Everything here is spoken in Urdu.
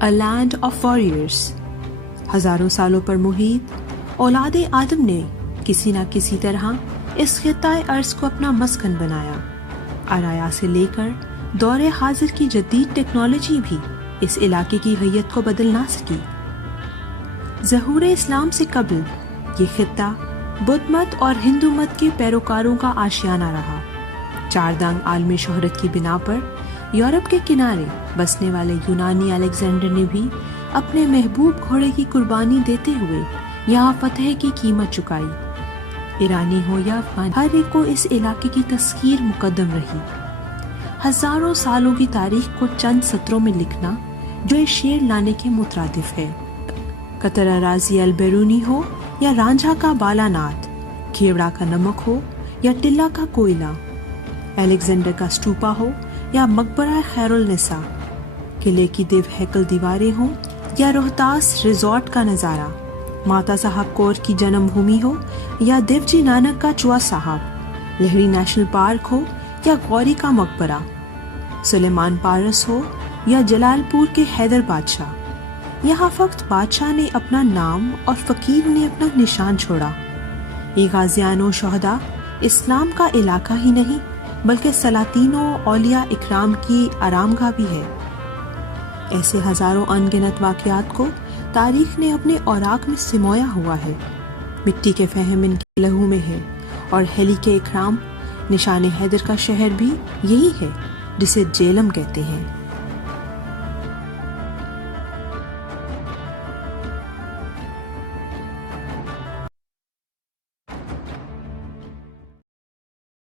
A land of warriors. ہزاروں سالوں پر محیط اولاد آدم نے کسی نہ کسی طرح اس خطۂ ارض کو اپنا مسکن بنایا. آرایا سے لے کر دور حاضر کی جدید ٹیکنالوجی بھی اس علاقے کی ہویت کو بدل نہ سکی. ظہور اسلام سے قبل یہ خطہ بدھ مت اور ہندو مت کے پیروکاروں کا آشیانہ رہا. چاردانگ عالمی شہرت کی بنا پر یورپ کے کنارے بسنے والے یونانی الیگزینڈر نے بھی اپنے محبوب گھوڑے کی قربانی دیتے ہوئے یہاں فتح کی قیمت چکائی. ایرانی ہو یا افغان، ہر ایک کو اس علاقے کی تذکیر مقدم رہی. ہزاروں سالوں کی تاریخ کو چند سطروں میں لکھنا جو اس شعر لانے کے مترادف ہے. قطر اراضی البیرونی ہو یا رانجھا کا بالانات، کھیوڑا کا نمک ہو یا ٹلہ کا کوئلہ، الیگزینڈر کا اسٹوپا ہو یا مقبرہ خیر النساء، قلعے کی دیو ہیکل دیواریں ہوں یا روہتاس ریزورٹ کا نظارہ، ماتا صاحب کور کی جنم بھومی ہو یا دیو جی نانک کا چوا صاحب، لہری نیشنل پارک ہو یا غوری کا مقبرہ، سلیمان پارس ہو یا جلال پور کے حیدر بادشاہ، یہاں فقط بادشاہ نے اپنا نام اور فقیر نے اپنا نشان چھوڑا. یہ غازیان و شہداء اسلام کا علاقہ ہی نہیں بلکہ سلاطین و اولیاء اکرام کی آرام گاہ بھی ہے. ایسے ہزاروں ان گنت واقعات کو تاریخ نے اپنے اوراق میں سمویا ہوا ہے. مٹی کے فہم ان کے لہو میں ہے اور ہیلی کے اکرام نشان حیدر کا شہر بھی یہی ہے جسے جیلم کہتے ہیں.